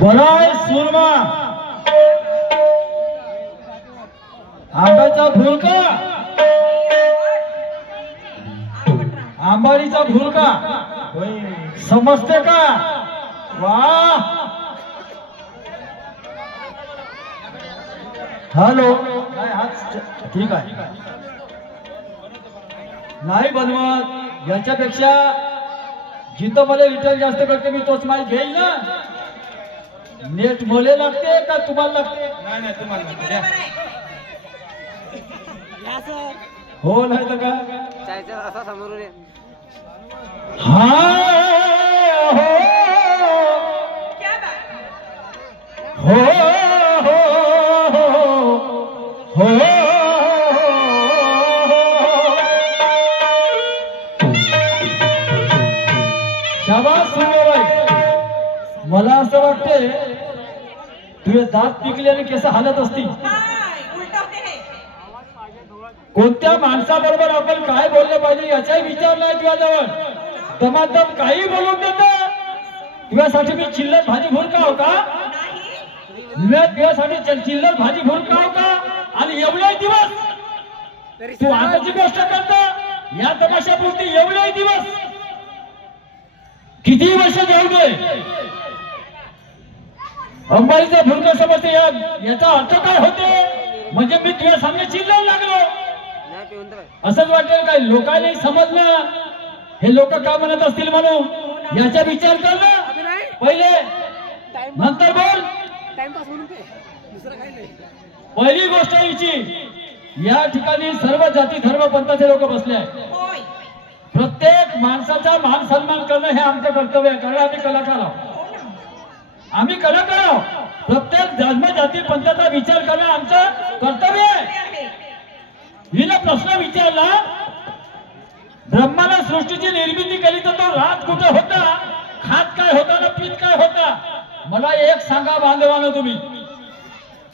बराय सुरमा आंब्याचा फुलका आंबाडीचा फुलका समजते का? वाह हॅलो ठीक आहे नाही बनवत याच्यापेक्षा जिथं मला रिटर्न जास्त करते मी तोच माल घेईल ना. नेट मोले लागते का तुम्हाला लागते? नाही नाही तुम्हाला हो नाही तर का असा समोरून हा हो हो हो शाबास सुनबाई. मला असं वाटते तुझे दात पिकले आणि केस हालत असतील. कोणत्या माणसाबरोबर आपण काय बोललं पाहिजे याचाही विचार नाही तुझ्याजवळ. दमादम काही बोलून देत. तुझ्यासाठी मी चिल्लर भाजी भुरकाव का? मी तुझ्यासाठी चिल्लर भाजी भुरकाव का? आणि एवढे दिवस तू आताची गोष्ट करतो या तमाशापुरती एवढे दिवस किती वर्ष जाऊ दे. अंबाईचा भुरका समजते याचा अर्थ काय होते? म्हणजे मी तुझ्या सामने चिल्लायला लागलो असंच वाटेल काय? लोकांनी समजलं हे लोक का म्हणत असतील म्हणून याचा विचार कर ना पहिले नंतर बोल. पहिली गोष्ट हिची या ठिकाणी सर्व जाती धर्म पंथाचे लोक बसले आहेत. प्रत्येक माणसाचा मान सन्मान करणं हे आमचं कर्तव्य आहे. कारण आम्ही कलाकार आहोत. आम्ही कलाकार आहोत. प्रत्येक धर्म जाती पंथाचा विचार करणं आमचं कर्तव्य आहे. हिला प्रश्न विचारला ब्रह्माने सृष्टीची निर्मिती केली तर तो रात कुठे होता? खात काय होता ना पीत काय होता? मला एक सांगा बांधवानं तुम्ही,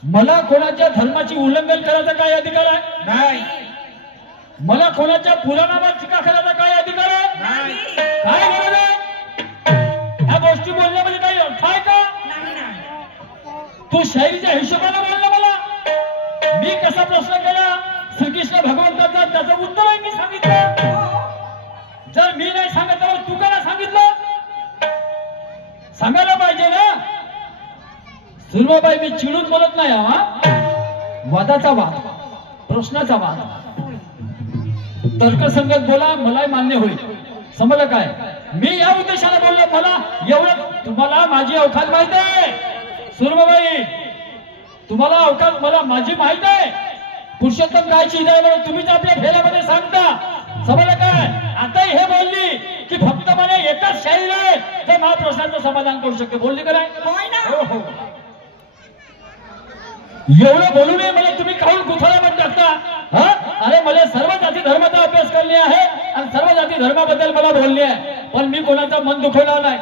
मला कोणाच्या धर्माची उल्लंघन करायचा काय अधिकार आहे? नाही. मला कोणाच्या पुराणावर टीका करायचा काय अधिकार आहे? काय गरज आहे? ह्या गोष्टी बोलण्यामध्ये काही अर्थ आहे का? तू शाहीच्या हिशोबाने बोलला. मला मी कसा प्रश्न केला श्रीकृष्ण भगवंताचा त्याचं उत्तर आहे मी सांगितलं. जर मी नाही सांगत तर तू का सांगितलं? सांगायला पाहिजे ना. सुरमाबाई मी चिडून बोलत नाही. हा वादाचा वाद प्रश्नाचा वाद तर्कसंगत बोला मलाही मान्य होईल. समजलं काय? मी या उद्देशाने बोललो. मला एवढं तुम्हाला माझी अवकात माहित आहे सुरमाबाई. तुम्हाला अवकात मला माझी माहित आहे. पुरुषोत्तम काय चीज आहे म्हणून तुम्हीच आपल्या फेऱ्यामध्ये सांगता. समजलं काय? आताही हे बोलली की फक्त मला एकच शाहीर आहे जे महाप्रश्नाचं समाधान करू शकते. बोलली का नाही? हो. एवढं बोलू नये मला तुम्ही काहून गुथळा पण टाकता? हा अरे मला सर्व जाती धर्माचा अभ्यास करणे आहे आणि सर्व जाती धर्माबद्दल मला बोलणे आहे. पण मी कोणाचा मन दुखवणार नाही.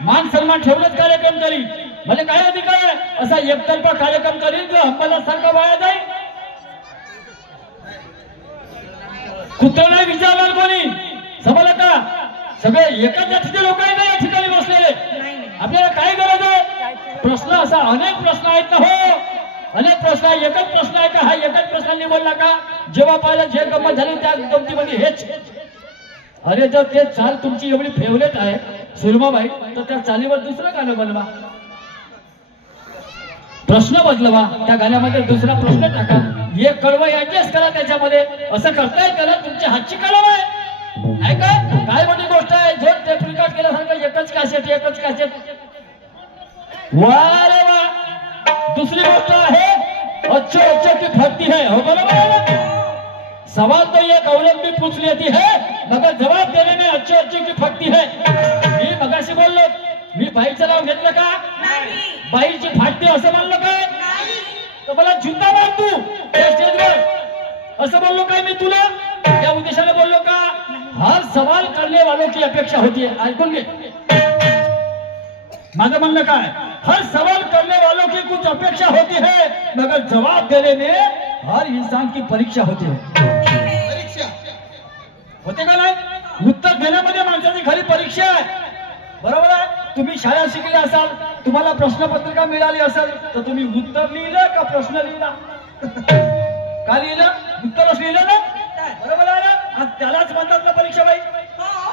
मान सन्मान ठेवूनच कार्यक्रम करीन. मला काय अधिकार आहे असा एकतर्फा कार्यक्रम करीन जो हंपला सारखा वाया जाईल? कुत्र नाही विचारणार कोणी. समजलं का? सगळे एकाच जातीचे लोक आहेत ना या ठिकाणी बसलेले. आपल्याला काय गरज आहे? प्रश्न असा अनेक प्रश्न आहेत ना. हो अनेक प्रश्न आहे. एकच प्रश्न आहे का? हा एकच प्रश्नांनी बोलला का? जेव्हा पाहिलं जे गंमत झाली त्या गमतीमध्ये हेच. अरे जर ते चाल तुमची एवढी फेवरेट आहे सुरमाबाई तर त्या चालीवर दुसरं गाणं बनवा. प्रश्न बदलवा. त्या गाण्यामध्ये दुसरा प्रश्न टाका. एक कडवं ऍडजस्ट करा त्याच्यामध्ये. असं करता येतं ना. तुमची हातची कलम आहे काय मोठी गोष्ट आहे. जो टेप रेकॉर्ड केल्यासारखं एकच कॅसेट. वा रे वा. दुसरी गोष्ट आहे अच्छे की फटती है. हो बरोबर है. सवाल तो ये गौरव भी पूछ लेती है मगर जवाब देने में अच्छे की फटती है. मी मगाशी बोललो मी बाईचं नाव घेतलं का? बाईची फाटते असं म्हणलं काय? तर मला जुंदा मार तू त्या स्टेजवर असं बोललो काय मी तुला? या उद्देशाने बोललो का? हर सवाल करने वालों की अपेक्षा होती है. ऐकून घे माझं म्हणणं काय? हर सवाल करने वालों की कुछ अपेक्षा होती है मगर जवाब देने में हर इंसान की परीक्षा होती है. परीक्षा होते का नाही? उत्तर देण्यामध्ये माणसाची खरी परीक्षा आहे. बरोबर आहे. तुम्ही शाळा शिकले असाल, तुम्हाला प्रश्नपत्रिका मिळाली असेल, तर तुम्ही उत्तर लिहिलं का प्रश्न लिहिला? का लिहिलं? उत्तरच लिहिलं ना, बरोबर आहे ना? आणि त्यालाच म्हणतात ना परीक्षा बाई,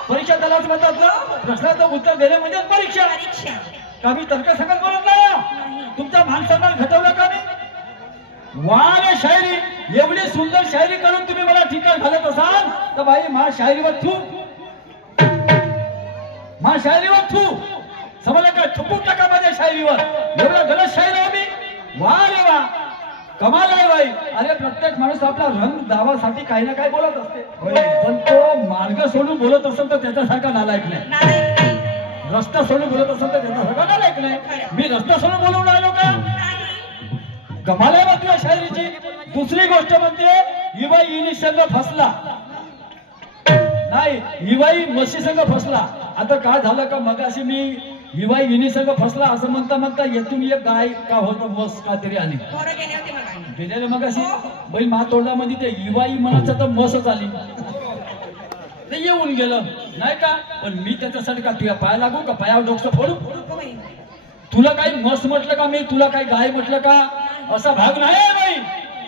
परीक्षा त्यालाच म्हणतात ना. प्रश्नाचं उत्तर देणे म्हणजे परीक्षा. का मी तर्कसंगत बोलत नाही? तुमचा मान सन्मान घटवलं का मी? वारे शायरी, एवढी सुंदर शायरी करून तुम्ही मला ठिकाण घालत असाल तर बाई मा शायरीवर थू, मा शायरीवर थू, समजलं का? थुकून टाका माझ्या शायरीवर. एवढा गलत शायर आहे मी? वा रे वा, कमाल आहे बाई. अरे प्रत्येक माणूस आपला रंग दावासाठी काही ना काही बोलत असते, पण तो मार्ग सोडून बोलत असेल तर त्याच्यासारखा नालायक नाही. रस्ता सोडून बोलत असेल तर त्याच्यासारखा नालायक नाही. मी रस्ता सोडून बोलून राहिलो का? कमाल आहे तुझ्या शायरीची. दुसरी गोष्ट म्हणते हिवाई इनी संघ फसला नाही, हिवाई म्हशी संघ फसला. आता काय झालं का, मगाशी मी हिवाई इनी संघ फसला असं म्हणता म्हणता येथून एक गाय का होतं मस काहीतरी आली गेलेले मगाशी बाई मा तोंडामध्ये ते हिवाई म्हणायचं तर मसच आली, ते येऊन गेलं नाही का. पण मी त्याच्यासाठी का तुझ्या पाया लागू का, पायावर डोकं फोडू? तुला काही मस म्हटलं का मी, तुला काही गाय म्हटलं का? असा भाग नाही बाई,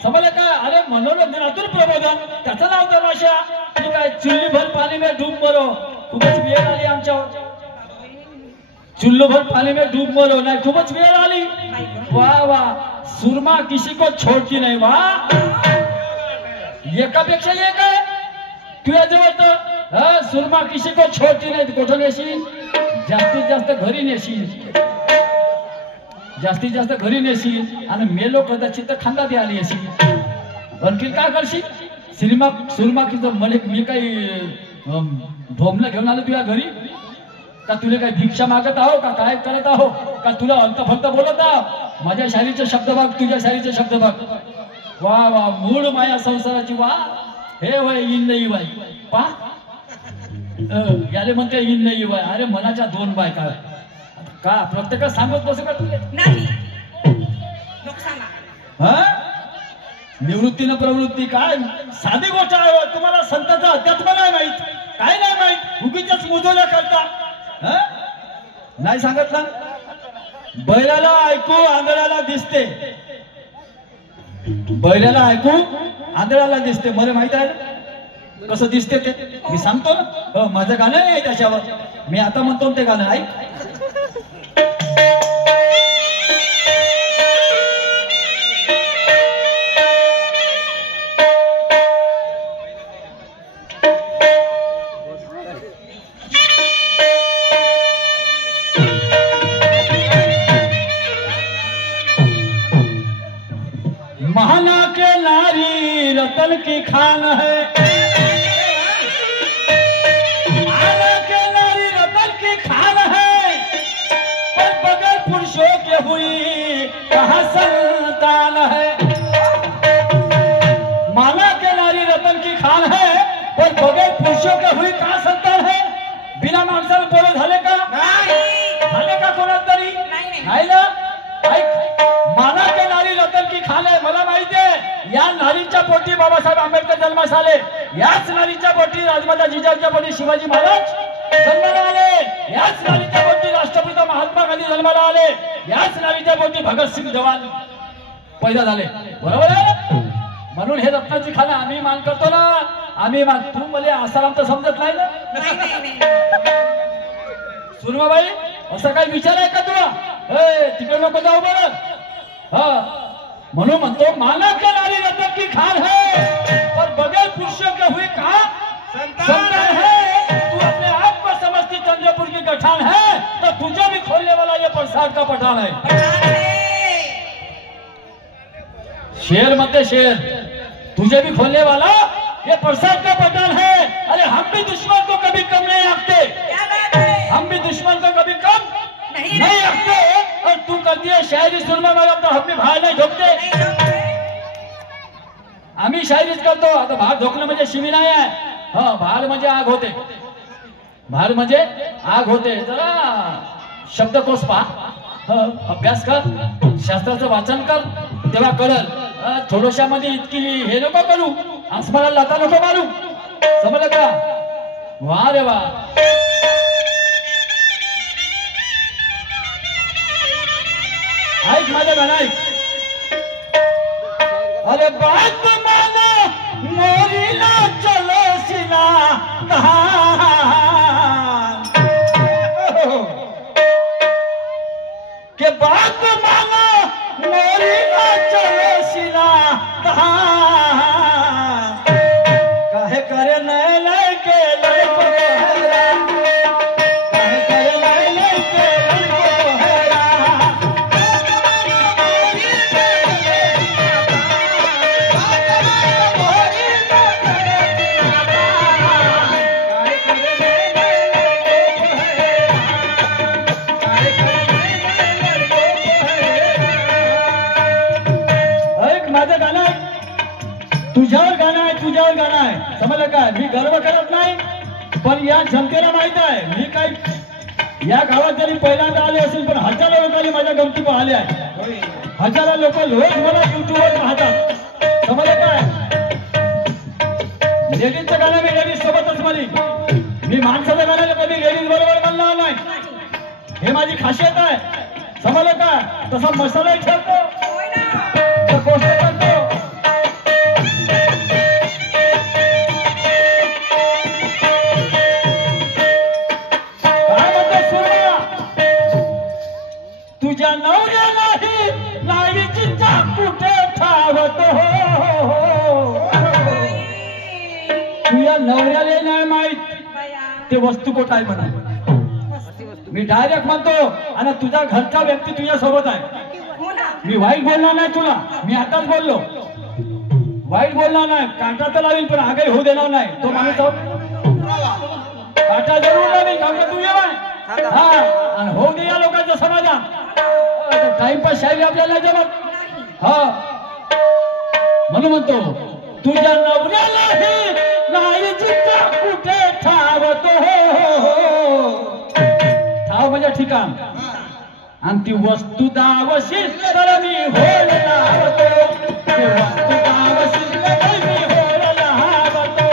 समजलं का? अरे मनोरंजनातून प्रबोधन, त्याचं नाव तमाशा. ठीक आहे, चुल्ली भर पाणी में डूब मरो, खूपच वेळ आली आमच्यावर. चुल्लू भर पाणी में डूब मरो, नाही खूपच वेळ आली. वा वा, सुरमा किसी को छोडती नाही. वा, एकापेक्षा एक आहे तुझ्या जवळ तर. सुरमा किसी को छोडती नाही. कुठं नेशील? जास्तीत जास्त घरी नेशील, जास्तीत जास्त घरी नेशील. आणि मेलो कदाचित तर खांदा दे आली अशी. आणखी काय करशील? सुरमा की म्हणे मी काही ढोमणं घेऊन आलो तुझ्या घरी का? तुला काही भिक्षा मागत आहो का? काय करत आहो का? तुला अंत फक्त बोलत आहो? माझ्या शाळेचे शब्द बघ, तुझ्या शाळेचे शब्द बघ. वा वा, मूळ माया संसाराची. वा हे वय इन नाही बाई पा याले म्हणते इन नाही बाय. अरे मनाच्या दोन बायका का प्रत्येक सांगत बसू का तुला? नाही. निवृत्ती न प्रवृत्ती काय साधी गोष्ट आहे. तुम्हाला संतांचा अध्यात्म नाही माहित, काय नाही माहित, उगीच मुजोल्या करता. नाही सांगत ना. बैलाला ऐकू आंधळ्याला दिसते, बैलाला ऐकू आंधळ्याला दिसते. मला माहित आहे कसं दिसते ते, मी सांगतो ना. माझं गाणं आहे त्याच्यावर, मी आता म्हणतो ते गाणं ऐक. महाना के नारी रतन की खान है, महाना के नारी रतन की खान है, पर बगैर पुरुषों के हुई कहाँ संतान है. माना के नारी रतन की खान है, पर बगैर पुरुषों के हुई कहाँ संतान है. बिना माणसाला पोरं झाले का? झाले का कोणात तरी? नाही ना. माना के नारी रतन की खान आहे. मला माहिती आहे या नारीच्या पोटी बाबासाहेब आंबेडकर जन्मास आले, याच नारीच्या पोटी राजमाता जिजाऊच्या पोटी शिवाजी महाराज जन्माला आले, याच नारीच्या पोटी राष्ट्रपिता महात्मा गांधी जन्माला आले, याच नारीच्या पोटी भगतसिंग जवान पैदा झाले. बरोबर आहे. म्हणून हे रत्नाची खाणं आम्ही मान करतो ना. आम्ही मान. तू मला आसाराम तर समजत नाही ना. सुरमाबाई असा काही विचार आहे का तुला? तिकडे नको जाऊ बरं. म्हणून म्हणतो माना के नारी रतन की खान है, पर बगैर पुरुषों के हुए कहा संतान है. तू अपने आप को समझती चंद्रपुर की गठान है, तो तुझे भी खोलने वाला ये प्रसाद का पठान है. शेर मत शेर, तुझे भी खोलने वाला ये प्रसाद का पठान है. अरे हम भी दुश्मन को कभी कम नहीं आंकते, हम भी दुश्मन को कभी कम नहीं आंकते. और तू करती है शायरी सुरमा मला तो हम भी बाहेर नाही झोपते. आम्ही शायरीच करतो. आता बाहेर झोकणं म्हणजे शिवी नाही आहे. बाहेर म्हणजे आग होते, बाहेर म्हणजे आग होते. जरा शब्दकोश पहा, अभ्यास कर, शास्त्राचं वाचन कर, तेव्हा कळल. थोडशा मध्ये इतकी हे नको करू, आसमानाला लाथा नको मारू. समजलं का? वा रे वा. ऐक माझं गाणं ऐक. अरे बात माना मोरीला चलसिना के बात माना मोरीला चलसिना काहे करे नैन के लड़को हेरा, काहे करे नैन के लड़को हेरा. ऐक माझं गाणं तुझ्यावर गाणं आहे, तुझ्यावर गाणं आहे. समजलं का? मी गर्व करत नाही, पण या जनतेला माहित आहे मी काय या गावात जरी पहिल्यांदा आले असेल पण हजारो लोकांनी माझ्या गमती पाहिले आहे. हजारो लोक रोज मला युट्यूबवर पाहतात. समजलं काय? लेडीजचं गाणं मी लेडीज सोबतच म्हणली. मी माणसाचं गाणं कधी लेडीज बरोबर म्हणणार नाही. हे माझी खासियत आहे. समजलं का? तसा मसालाही ठेवतो, तर गोष्ट करतो. तुझ्या नवऱ्यालाही नाही चिंता कुठे ठावतो. तुझ्या नवऱ्याला नाही माहित ते वस्तू कुठं आहे म्हणा. मी डायरेक्ट म्हणतो. आणि तुझा घरचा व्यक्ती तुझ्या सोबत आहे. मी वाईट बोलणार नाही तुला. मी आताच बोललो वाईट बोलणार नाही. काटा तर लावील पण आगाई होऊ देणार नाही. तो माणूस काटा जरूर लावील. काका तू ये हा आणि होऊ दे या लोकांचं समाधान. टाइमपास शायरी आपल्याला जमत. हा म्हणून म्हणतो तुझ्या नवऱ्यालाही नाही चिंता कुठे ठावतो. ठाव म्हणजे ठिकाण. आणि ती वस्तू दावशील तर मी होल लावतो. ती वस्तू दावशील तर मी होल लावतो.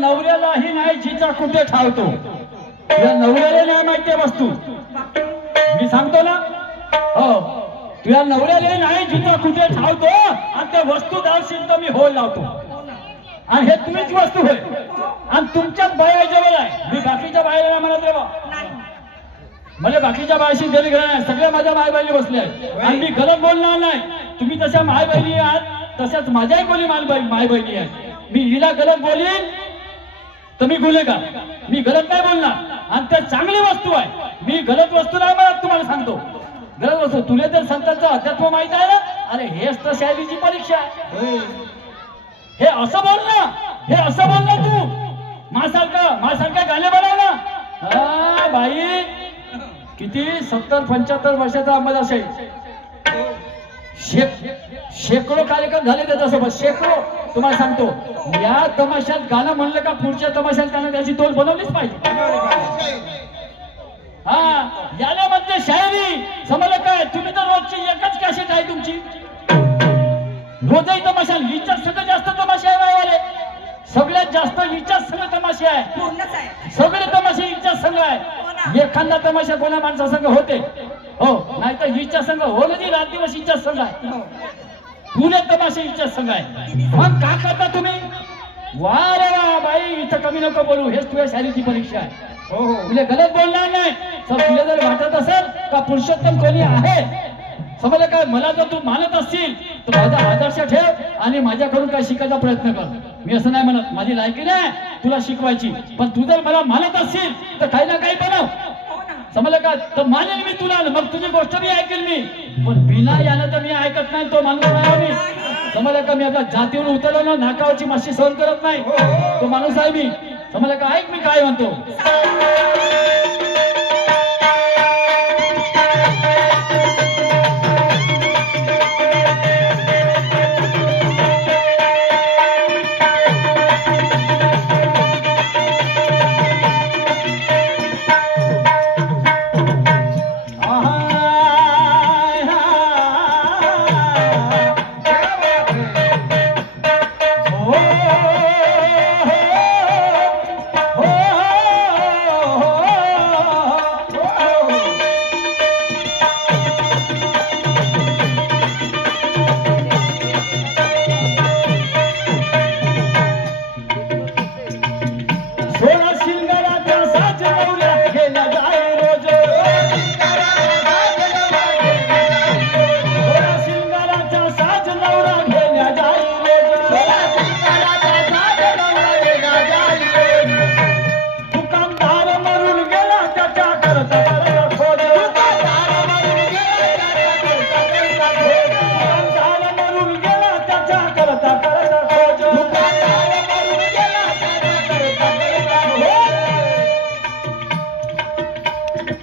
नवऱ्यालाही नाही जिचा कुठे ठावतो. तुझ्या नवऱ्याला नाही माहिती वस्तू. मी सांगतो ना. हो तुझ्या नवऱ्याला नाही जिचा कुठे ठावतो. आणि त्या वस्तू दावशील तर मी होल लावतो. आणि हे तुम्हीच वस्तू होय. आणि तुमच्याच बाया जवळ आहे. मी बाकीच्या बायाला म्हणत रे बा मला बाकीच्या बायाशी गेली गेला नाही. सगळ्या माझ्या माय बहिणी बसल्या आहेत. आणि मी गलत बोलणार नाही. तुम्ही तशा माय बहिणी आहात तशाच माझ्याही कोणी माय बहिणी आहेत. मी हिला गलत बोलीन तर मी गुन्हेगार. मी गलत नाही बोलणार. आणि त्या चांगली वस्तू आहे. मी गलत वस्तू नाही म्हणत. तुम्हाला सांगतो गलत वस्तू. तुला तर संतांचं अध्यात्म माहित आहे ना. अरे हेच तर शायरीची परीक्षा आहे. हे असं बोल ना. हे असं बोल ना तू. माझ्यासारखा गाणे बनव ना. बाई किती 70-75 वर्षाचा अंबादास असेल. शेकडो कार्यक्रम झाले त्याच्यासोबत. शेकडो. तुम्हाला सांगतो या तमाशात गाणं म्हणलं का पुढच्या तमाशात गाणं त्याची तोल बनवलीच पाहिजे. हा याला म्हणते शायरी. समजलं काय? तुम्ही तर रोजची एकच कॅसेट आहे तुमची. रोजही तमाशा. हिच्याच सगळं जास्त तमाशे आहे बाबाले. सगळ्यात जास्त हिच्याच सगळं तमाशे आहे. सगळे तमाशे हिच्याच संघ आहे. एखादा तमाशा कोणा माणसा संघ होते हो, नाही तर हिच्या संघ हो नाही, रात दिवस हिच्या संघ आहे, पुणे तमाशे हिच्या संघ आहे. मग का करता तुम्ही? वा रे वा बाई, इथं कमी नको बोलू, हेच तुझ्या शाळेची परीक्षा आहे. हो हो, तुला गलत बोलणार नाही. तुला जर वाटत असेल का पुरुषोत्तम कोणी आहे, समजलं काय, मला जर तू मानत असतील तर माझा आदर्श ठेव आणि माझ्याकडून काय शिकायचा प्रयत्न कर. मी असं नाही म्हणत, माझी लायकी नाही तुला शिकवायची, पण तू जर मला मानत असतील तर काही ना काही बनव, समजलं का, तर मानेल मी तुला, मग तुझी गोष्ट मी ऐकेल मी, पण बिना यानं तर मी ऐकत नाही, तो माणूस नाही मी. समजलं का, मी आपल्या जातीवर उतरलो ना, नाकावरची माशी सहन करत नाही, तो माणूस आहे मी. समजलं का, ऐक मी काय म्हणतो.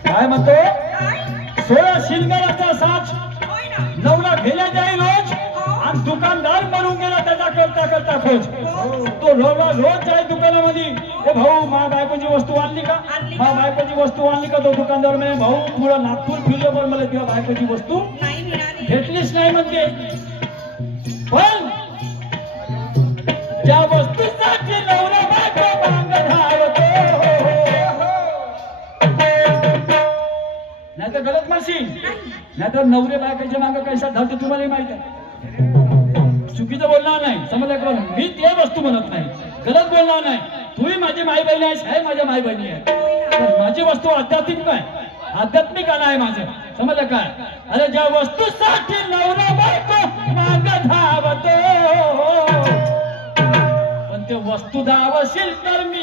काय म्हणतो, 16 शिंगाराचा साज नवरा घेल्या जाईल रोज, आणि दुकानदार म्हणून गेला त्याचा करता करता खोज. तो नवरा रोज जाईल दुकानामध्ये, ए भाऊ मा बायकोची वस्तू आणली का, मा बायकोची वस्तू आणली का. तो दुकानदार म्हणे, भाऊ पुढं नागपूर फिरलो पण मला तुझ्या बायकोची वस्तू भेटलीच नाही म्हणते. पण ज्या वस्तूसाठी नवरा बायको मांग धावतो, नाही तर गलत म्हणशील, नाही तर नवरे बायकाच्या मागे कैसा धावतो तुम्हालाही माहित आहे. चुकीचं बोलणार नाही, समजलं का, मी ते वस्तू म्हणत नाही, गलत बोलणार नाही. तूही माझी माई बहिणी आहेस, हे माझ्या माई बहिणी आहे, पण माझी वस्तू आध्यात्मिक आहे, आध्यात्मिक आहे माझं, समजलं काय. अरे ज्या वस्तूसाठी नवरा बायको माग धावतो, पण ते वस्तू धावशील तर मी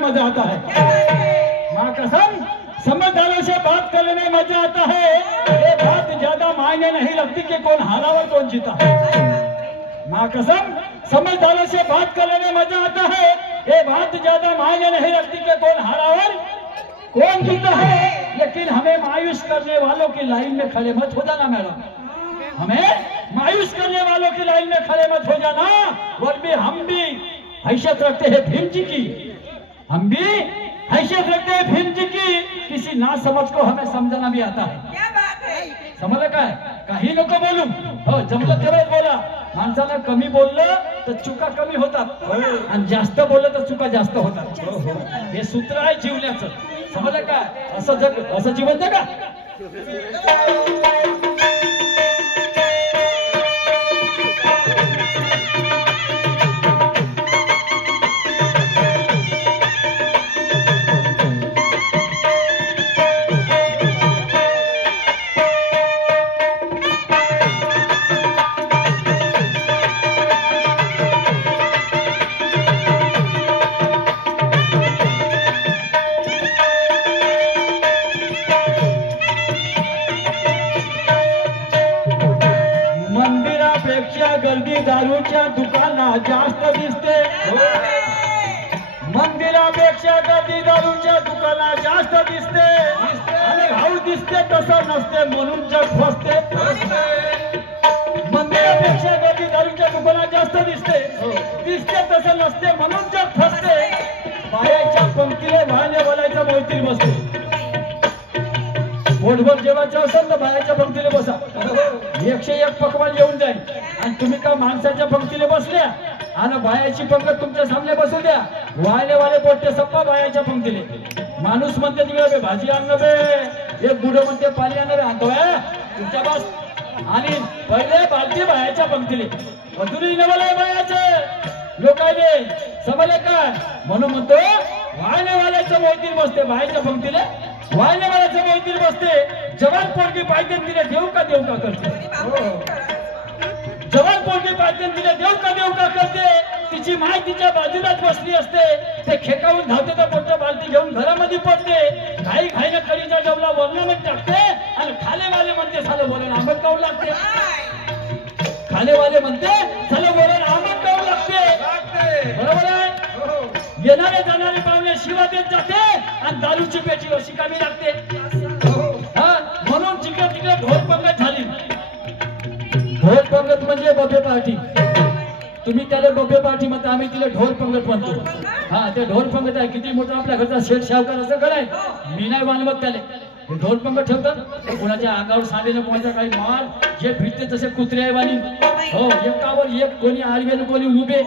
मजा आता है, माँ कसम समझदारों से बात करने में मजा आता है. ये बात ज्यादा मायने नहीं रखती कि कौन हारा और कौन जीता. माँ कसम समझदारों से बात करने में मजा आता है. ये बात ज्यादा मायने नहीं रखती कि कौन हारा और कौन जीता है. लेकिन हमें मायूस करने वालों की लाइन में खड़े मत हो जाना मैडम, हमें मायूस करने वालों की लाइन में खड़े मत हो जाना. वरना हम भी हैसियत रखते हैं भीम जी की, हम भी हैसियत रखते हैं भीम जी की. किसी ना समझ को हमें समझाना भी आता है. क्या बात है. समजलं काय, काही नको बोलू, हो जमलं तेवढंच बोला. माणसाला कमी बोललं तर चुका कमी होतात, आणि जास्त बोललं तर चुका जास्त होतात. हे सूत्र आहे जीवनाचं, समजलं काय. असं जीवन जगा. दारूच्या दुकानात जास्त दिसते, मंदिरापेक्षा गर्दी दारूच्या दुकानात जास्त दिसते, आणि घाऊ दिसते तसं नसते म्हणून जग फसते. मंदिरापेक्षा गर्दी दारूच्या दुकानात जास्त दिसते, दिसते तसं नसते म्हणून जग फसते. बायाच्या पंक्तीला भाने बोलायचा मोहतीर बसते. पोटभर जेवायचं असेल तर बायाच्या पंक्तीला बसा, 101 पकवान जेवून जाईल. आणि तुम्ही का माणसाच्या पंक्तीला बसल्या आणि बायाची पंगत तुमच्या सामने बसू द्या. वाले पोटते सप्पा बायाच्या पंक्तीले. माणूस म्हणते तिकडे भाजी आणणं बे, एक बुडो म्हणते पाणी आणणार आणतोय तुमच्या बस. आणि पहिले बालती बायाच्या पंक्तीले, अजूनही नवलय बायाचे लोकांनी समजले काय. म्हणून म्हणतो वाल्याचं मोहतीर बसते बायाच्या पंक्तीले, वाल्याचं मोहतीर बसते. जवान पोरगी पाहिजे तिला देऊ का करते, जवान पोरगी पाहिजे तिला देऊ का करते. तिची माय तिच्या बाजूलाच बसली असते, ते खेकावून धावते तर मोठं बालटी घेऊन घरामध्ये पडते. घाईनं कढीचा डबला वरणामध्ये टाकते आणि खालेवाले म्हणते सालं वरण आंबट काढून लागते. खालेवाले म्हणते सालं वरण आंबट काढून लागते. बरोबर आहे. येणारे जाणारे पाहुणे शिवा देत जाते आणि दारूची पेटी अशी कामी लागते. म्हणून तिकडे ढोल पंगत झाली. ढोल पंगत म्हणजे बफे पार्टी. तुम्ही त्याला बफे पार्टी म्हणता, आम्ही तिला ढोल पंगत म्हणतो. हा, ते ढोल पंगत आहे. किती मोठा आपल्या घरचा शेठ शावकार असं कराय, मी नाही बांधवत त्याला. ढोल पंगत ठेवतात, कोणाच्या अंगावर साडीने कोणाचा काही मार, जे भिडते तसे कुत्रे आहे वाणी. हो, एकावर एक, कोणी आडवे कोणी उभे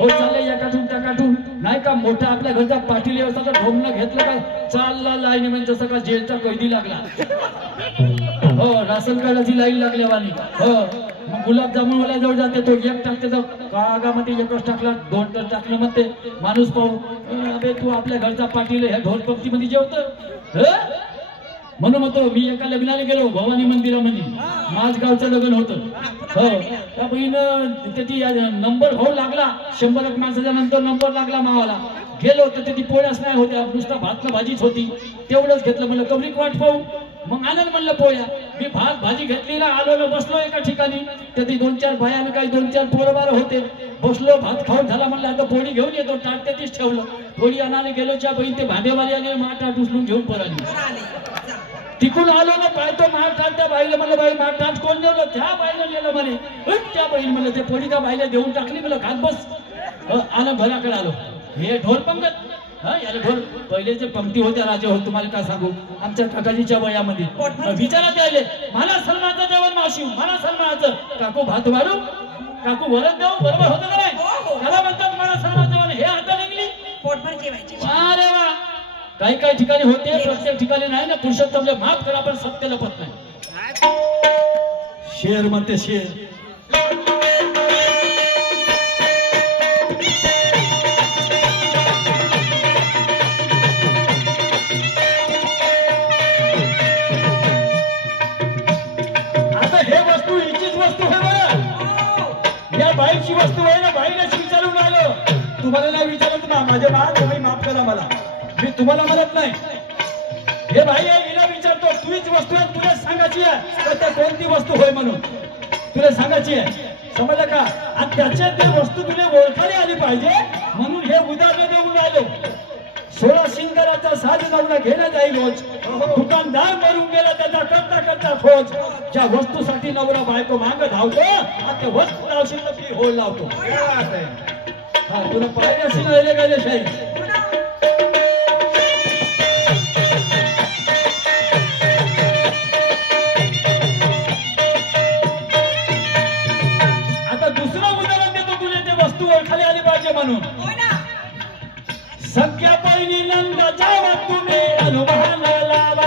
हो चालले एकाठून त्याकाठून. नाही का मोठा आपल्या घरचा पाटील असता तर ढोमणं घेतलं का चालला लाईन म्हणजे जसं का जेलचा कैदी लागला. हो, राशन कार्डाची लाईन लागल्या वाणी. हो, मग गुलाबजामुन वाला जवळ जाते, तो एक टाकते तर कागामध्ये एकच टाकला, 2 तर टाकलं म्हणते. माणूस पाहू, अबे तू आपल्या घरचा पाटील ह्या ढोल पंक्तीमध्ये जेवतो. म्हणून म्हणतो मी एका लग्नाला गेलो भवानी मंदिरामध्ये, माझगावचं लग्न होतं. हो, त्या बहीण त्याची नंबर भाऊ लागला, 100 माणसाच्या नंतर नंबर लागला मावाला. गेलो तर त्याची पोळ्याच नाही होत्या, नुसता भात भाजीच होती. तेवढंच घेतलं, म्हणलं कवरिक वाट पाहू. मग आनंद म्हणलं पोळ्या. मी भात भाजी घेतली ना, आलो बसलो एका ठिकाणी. त्याची 2-4 बायानं काही 2-4 पोरं बारं होते. बसलो, भात खाऊन झाला, म्हणलं आता पोळी घेऊन येतो. ताट त्यातच ठेवलं, पोळी आणायला गेलो. च्या बहीण ते भांडेवाली आले, माठ उचलून घेऊन पळाली. तिकून आलो ना, पाहतो माठ टाट. त्या बाईला म्हणलं बाई माठ टाट कोण देवलं, त्या बाईला नेलं म्हणे. त्या बहीण म्हणलं ते पोळी त्या बाईला देऊन टाकली. म्हणलं खात बस. आलं घराकडे आलो. हे ढोल पंगत. याला ढोल पहिलेचे पंक्ती होत्या राजा हो. तुम्हाला काय सांगू, आमच्या काकाजीच्या वयामध्ये विचारात आले, मला सलमाचं जेवण मावशी, मला सलमाचं. काकू भात वाढू, काकू वरण देऊ, बरोबर होतं का नाही. त्याला म्हणतात मला सलमाचं जेवण. हे आता निघली पोटभर जेवायचे. अरे वा, काही ठिकाणी होते, प्रत्येक ठिकाणी नाही ना. पुरुषोत्तम माफ करा पण सत्य लपत नाही. शेर म्हणते शेर. बाईची वस्तू आहे ना, बाईलाच विचारून आलो. तुम्हाला नाही विचारत ना, माझे मान तुम्ही माफ करा मला, मी तुम्हाला म्हणत नाही. हे बाई आहे, हिला विचारतो तुझीच वस्तू आहे, तुला सांगायची आहे तर त्या कोणती वस्तू होय म्हणून तुला सांगायची आहे. समजलं का. आणि त्याच्या ते वस्तू तुला ओळखायला आली पाहिजे म्हणून हे उदाहरण देऊन राहिलो. 16 शिंगाराचा साज नवरा घेण्यात जाईल रोज. दुकानदार मरून गेला त्याचा करता खोज. ज्या वस्तूसाठी नवरा बायको माग धावतो, त्या वस्तू लावशील तर ती होळ लावतो. हा, तुला पाहिजे असेल राहिले काय शाही. आता दुसरं उदाहरण देतो तुला, ते वस्तू ओळखायला आली पाहिजे म्हणून. सख्या बहिणी नंदाच्या तुम्ही अनुभवाला लावा.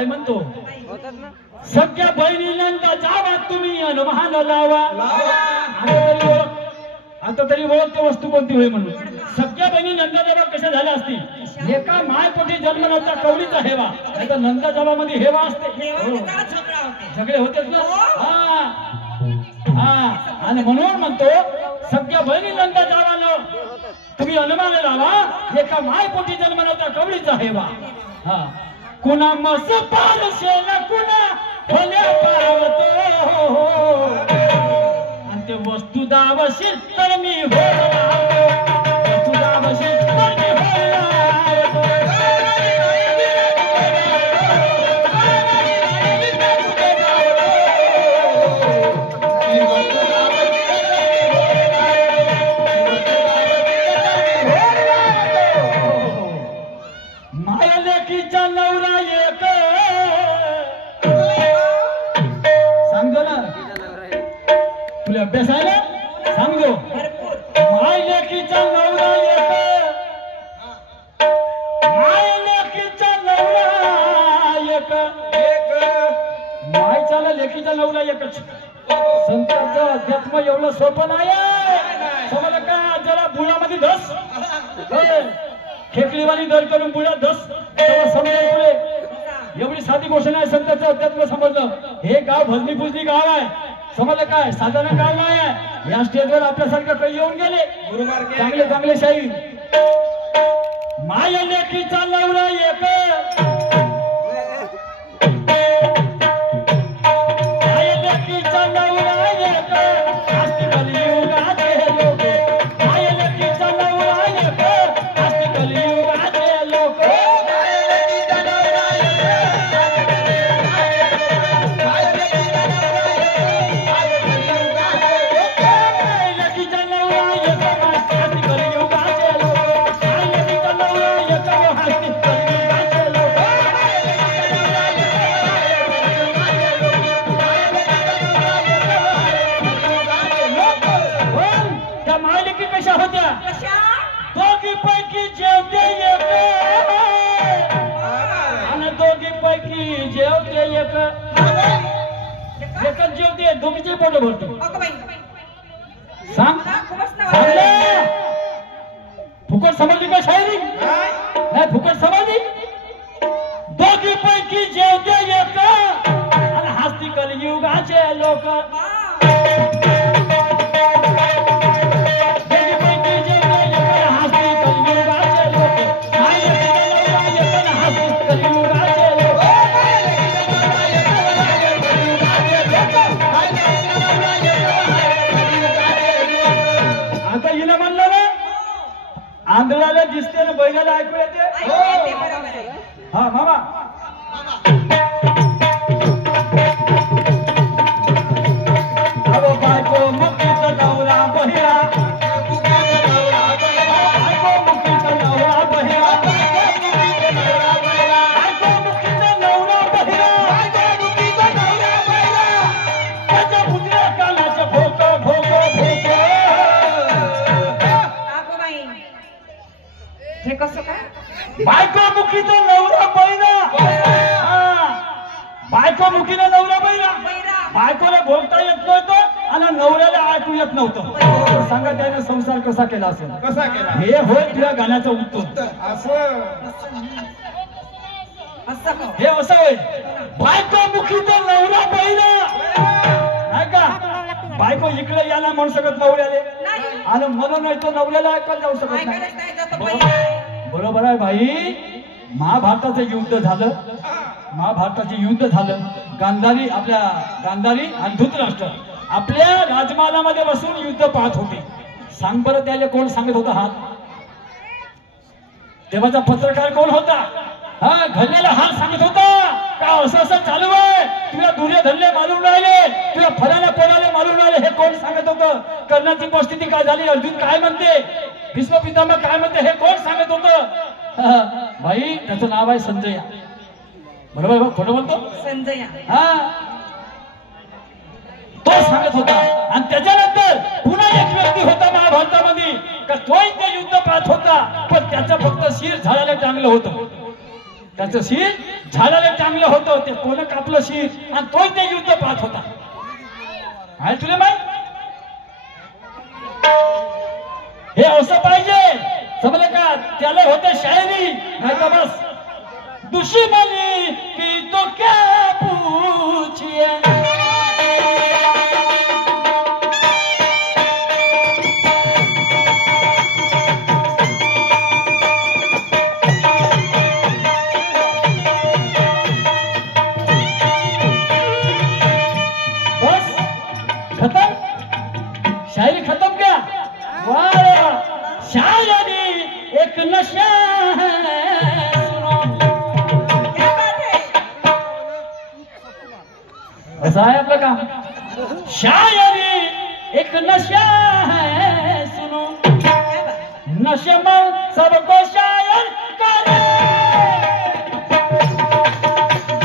काय म्हणतो होतात ना. सगळ्या बहिणींना जावा तुम्ही अनुमान लावा. आता तरी ओळखते वस्तू कोणती होय म्हणून. सगळ्या बहिणी नंदादेवा कशा झाल्या असतील. एका मायपोटी जन्म नव्हता कवडीचा हेवा. नाही तर नंदादेवामध्ये हेवा असते. झगडे होतेच ना. हा आणि म्हणून म्हणतो सगळ्या बहिणी नंदा जावानं तुम्ही अनुमान लावा. एका मायपोटी जन्म नव्हता कवडीचा हेवा. हा कुणा मस पारशे न कुणा फल्या पावतो. आणि ते वस्तू दावशील तर मी वस्तू दावशील तर मी माया लेकीचा नवरा एक सांगतो ना तुला अभ्यास आहे ना सांगतो. माय लेकीचा नवरा एक माय लेकीचा नवरा एक मायचा लेकीचा नवरा एकच. संतांचं अध्यात्म एवढं सोपं नाही. समजलं का. जरा बुळामध्ये धस खेकडीवाली दर करून बुळा धस समजेल पुढे. एवढी साधी गोष्ट नाही. संतांचं अध्यात्म समजलं. हे गाव भजनी पुजनी गाव आहे. समजलं काय. साधारण गाव नाही आहे. या स्टेजवर आपल्यासारखं काही येऊन गेले चांगले चांगले शाहीर. माया लेकीचा नवरा एक माया लेकीचा नवरा एक असती कलियुगाचे लोक. माया लेकीचा नवरा एक असती कलियुगाचे लोक. दोघीपैकी जेवते एक आणि दोघीपैकी जेवते एक. एकच जेवते दोघीचे पोट भरतो. सांग फुकट समजली का शायरी नाही. फुकट समजली. दोघीपैकी जेवते एक आणि हस्ती कलियुगाचे लोक. आता हिला म्हणलं ना आंधळाला दिसते ना बैलाला ऐकू येते. हा मामा अहो बायको मुकीचा नवरा बहिरा. बायको मुकीचा नवरा बहिरा. बायको मुकीचा नवरा बहिरा. त्याच्या पुतळ्या कानाचं भोक भोक भोक. हे कसं काय. बायको मुकीचा नवरा बहिरा. बायको मुकीचा नवरा बहिरा. बायकोला बोलता येत नव्हतं आणि नवऱ्याला ऐकू येत नव्हतं. सांगा त्याने संसार कसा केला असेल. कसा केला. हे होय तुझ्या गाण्याचं उत्तर. असं हे असं होय. बायको मुखीचा नवरा बहिरा. नाही का. बायको इकडे यायला म्हणू शकत नवऱ्याले आणि म्हणून नाही तो नवऱ्याला ऐकायला जाऊ शकत नाही. बरोबर आहे भाई. महाभारताचं युद्ध झालं. महाभारताचे युद्ध झालं. गांधारी आणि धृतराष्ट्र आपल्या राजमालामध्ये बसून युद्ध पाहत होते. सांग बरं त्याला कोण सांगत होता. हात तेव्हाचा पत्रकार कोण होता. हा घडलेला हात सांगत होता का असं असं चालू आहे. तुला दुर्योधनले मालूम राहिले. तुला फलाला पोराले मालूम राहिले. हे कोण सांगत होतं. कर्णाची परिस्थिती काय झाली. अर्जुन काय म्हणते. भीष्म पितामह काय म्हणते. हे कोण सांगत होतं. भाई त्याचं नाव आहे संजय. बरोबर खोटं बोलतो. संजय हा तो सांगत होता. आणि त्याच्यानंतर पुन्हा एक व्यक्ती होता महाभारतामध्ये का तोही ते युद्ध पाहत होता पण त्याचं फक्त शिर झाडाला चांगलं होतं. त्याचं शीर झाडाला चांगलं होतं, ते कोण कापलं शीर आणि तोच ते युद्ध पाहत होता. आहे तुला माहित? हे असं पाहिजे, समजलं का? त्याला होते शायरी, नाही का बस दुश्मनी की तो क्या पूछिए. बस खत्म, शायरी खत्म क्या? वाह, शायरी एक नशा है. ऐसा है आपका काम. शायरी एक नशा है सुनो, नशे में सबको शायर करे.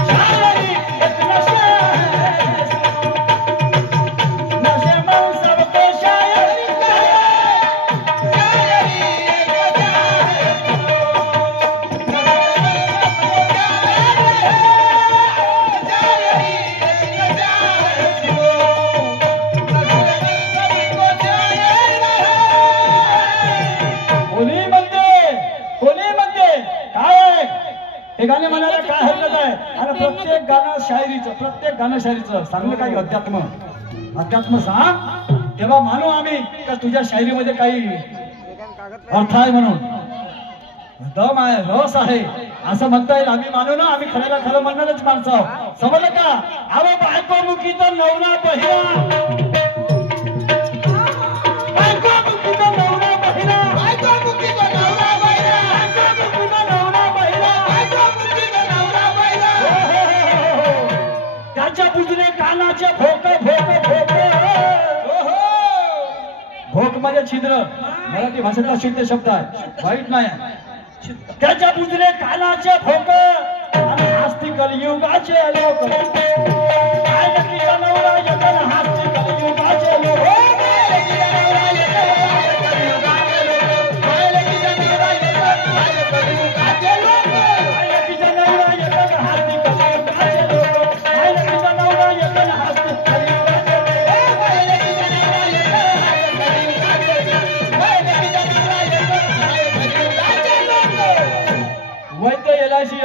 शायरी एक नशा है सुनो, नशे में सबको शायर करे. शायरी एक नशा है हे गाणे म्हणायला काय हरकत आहे. आणि प्रत्येक गाणं शायरीचं सांगलं काही अध्यात्म सांग, तेव्हा मानू आम्ही का तुझ्या शायरीमध्ये काही अर्थ आहे, म्हणून दम आहे, रस आहे असं म्हणता येईल. आम्ही मानू ना, आम्ही खऱ्याला खरं म्हणणारच माणसं आहोत. समजलं का? अरे बायको मुकी तर नवरा बहिरा, त्याच्या बुजले कानाचे भोक भोक भोक. भोक म्हणजे छिद्र, मराठी भाषेतला शुद्ध शब्द आहे, वाईट नाही. त्याच्या बुजले कानाचे भोक आणि हास्ती कलियुगाचे लोक. काय नक्की नवरा येताना हास्ती कलियुगाचे लोक.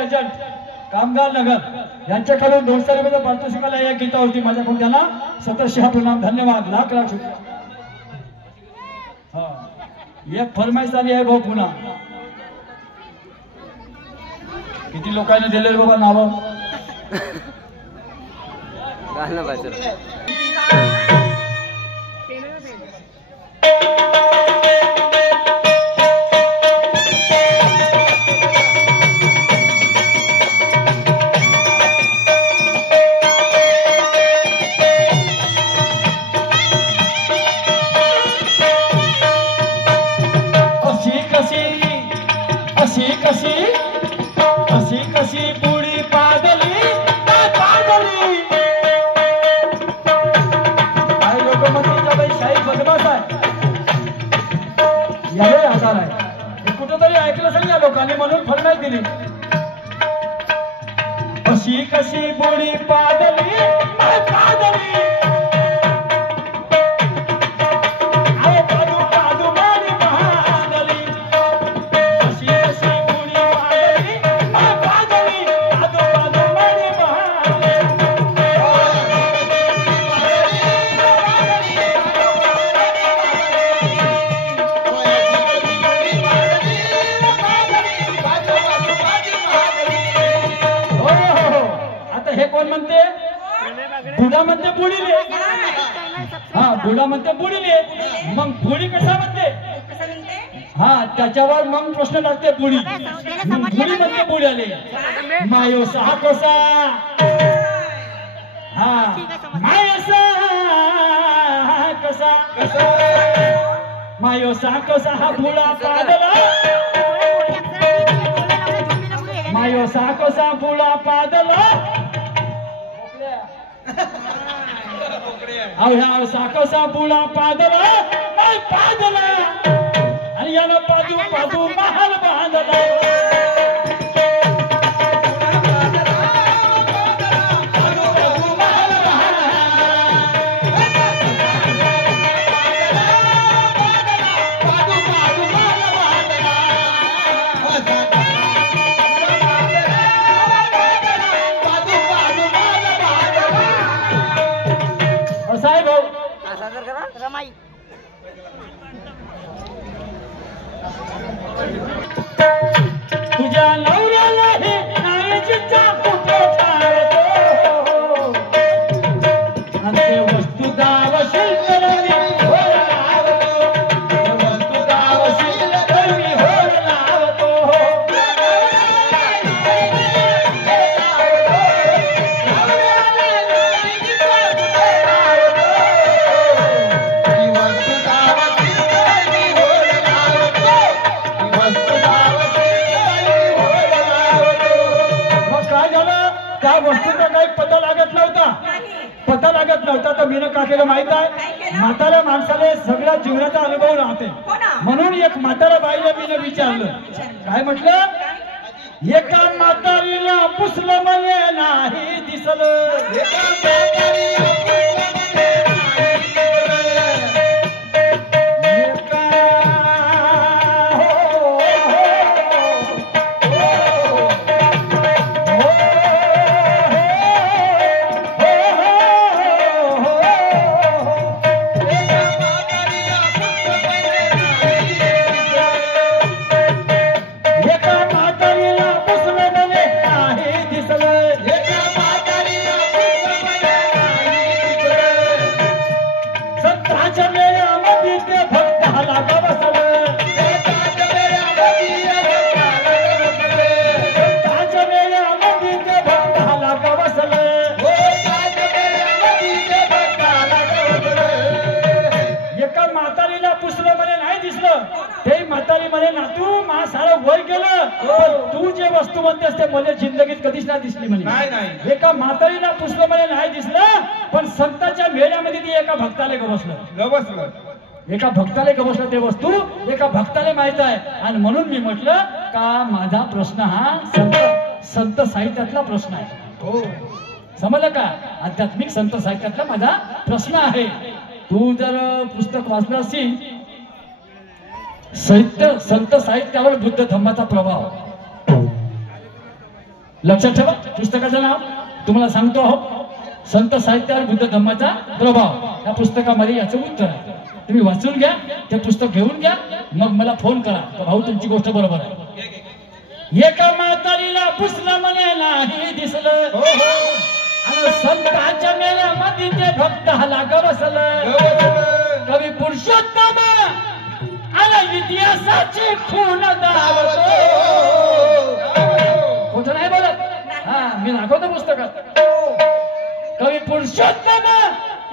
एजंट कामगार नगर यांच्याकडून 200 रुपये पारितोषिकाला या गीतावरती माझ्याकडून त्यांना 1700 प्रणाम, धन्यवाद, लाख लाख शुक्रिया. एक फरमाईश आली आहे भाऊ पुन्हा. किती लोकांनी दिले बाबा नाव? गाणं पाहिजे. अशी कशी बुडी पादली पादली. काही लोक म्हणतात बाई शाही बदमाश आहे, यावे आधार आहे. हे कुठंतरी ऐकलं असेल या लोकांनी, म्हणून फरमाईश दिली. अशी कशी बुडी पादली पादली. बुडा म्हणते बुडीले. हा, बुडा म्हणते बुडीले. मग बुडी कसा म्हणते? हा, त्याच्यावर मग प्रश्न टाकते बुडी. बुडी म्हणते बुड्याले. मायोसा हा कसा? हा, मायोसा कसा कसा मायोसा कसा हा बुडा पादला. मायोसा कसा बुडा पादला. ह्या साकोसा बुडा पादला नाही पादला आणि यानं पादू पादू महाल बांधला. सादर करा रमाई. तुझ्या नवऱ्यालाही नाही जिचा कुठे ठावतो आणि ते वस्तू दावशील करवी होर लावतो वस्तू दावशील करवी होर लावतो त्या वस्तूचा काही पता लागत नव्हता. पता लागत नव्हता तर मीनं का केलं माहित आहे. म्हाताऱ्या माणसाला सगळ्या जीवनाचा अनुभव राहते म्हणून एक म्हाताऱ्या बाईला मीनं विचारलं. काय म्हटलं. एका म्हातारीला पुसलं म्हणे नाही दिसलं. तू जे वस्तू म्हणतेस ते मला जिंदगीत कधीच नाही दिसली म्हणे. एका म्हातारीला पुसलं म्हणे नाही दिसलं पण संतांच्या मेळ्यामध्ये ती एका भक्ताला गवसलं. एका भक्ताला गवसलं ते वस्तू एका भक्ताला माहित आहे. आणि म्हणून मी म्हटलं का माझा प्रश्न हा संत साहित्यातला प्रश्न आहे. समजलं का. आध्यात्मिक संत साहित्यातला माझा प्रश्न आहे. तू जर पुस्तक वाचलं असेल संत साहित्यावर बुद्ध धम्माचा प्रभाव. लक्षात ठेवा पुस्तकाचं नाव तुम्हाला सांगतो आहो. संत साहित्यावर बुद्ध धम्माचा प्रभाव. या पुस्तकामध्ये याचं उत्तर आहे. तुम्ही वाचून घ्या ते पुस्तक घेऊन घ्या मग मला फोन करा तर भाऊ तुमची गोष्ट बरोबर आहे. एका म्हातारीला पुसलं म्हणे नाही दिसलं आणि संतांच्या मेळ्यामध्ये ते भक्त हला गवसलं. कवी पुरुषोत्तम आणि इतिहासाची खून दावतो. खोटं नाही बोलत. हा मी दाखवतो पुस्तकात. कवी पुरुषोत्तम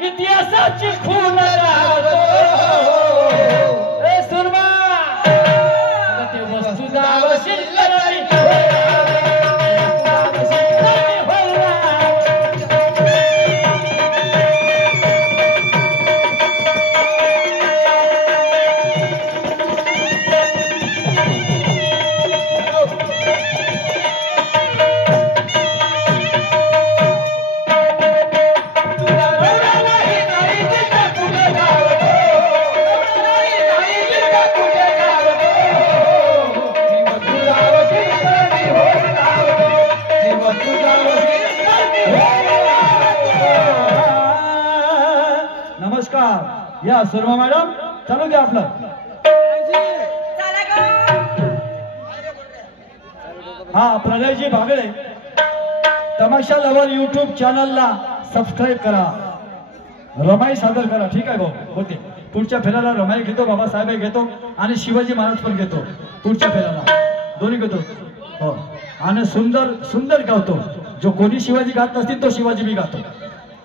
इतिहासाची खून दावतो. सुरमा ते वस्तू दावशील करवी या सुरमा मॅडम चालू द्या आपलं. हा प्रलयजी भागळे तमाशा लवर युट्यूब चॅनलला सबस्क्राईब करा. रमाई सादर करा. ठीक आहे भाऊ होते. पुढच्या फेऱ्याला रमाई घेतो बाबासाहेब घेतो आणि शिवाजी महाराज पण घेतो. पुढच्या फेऱ्याला दोन्ही घेतो. हो आणि सुंदर सुंदर गावतो. जो कोणी शिवाजी गात नसतील तो शिवाजी मी गातो.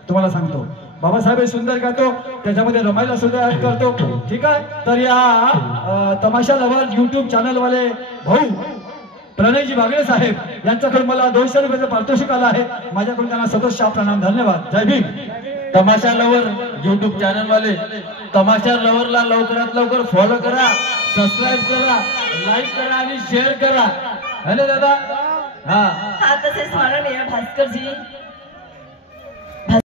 तुम्हाला सांगतो बाबासाहेब सुंदर गातो त्याच्यामध्ये रमाईला सुद्धा ऍड करतो. ठीक आहे. तर या तमाशा लवर युट्यूब चॅनल वाले भाऊ प्रणयजी भागळे साहेब यांच्याकडून मला 200 रुपयाचं पारितोषिक आलं आहे. माझ्याकडून त्यांना सतत प्रणाम. धन्यवाद. जय भीम. तमाशा लवर युट्यूब चॅनल वाले तमाशा लवरला लवकरात लवकर फॉलो करा, सबस्क्राईब करा, लाईक करा आणि शेअर करा. है ना दादा. हा तसे स्मरणीय भास्करजी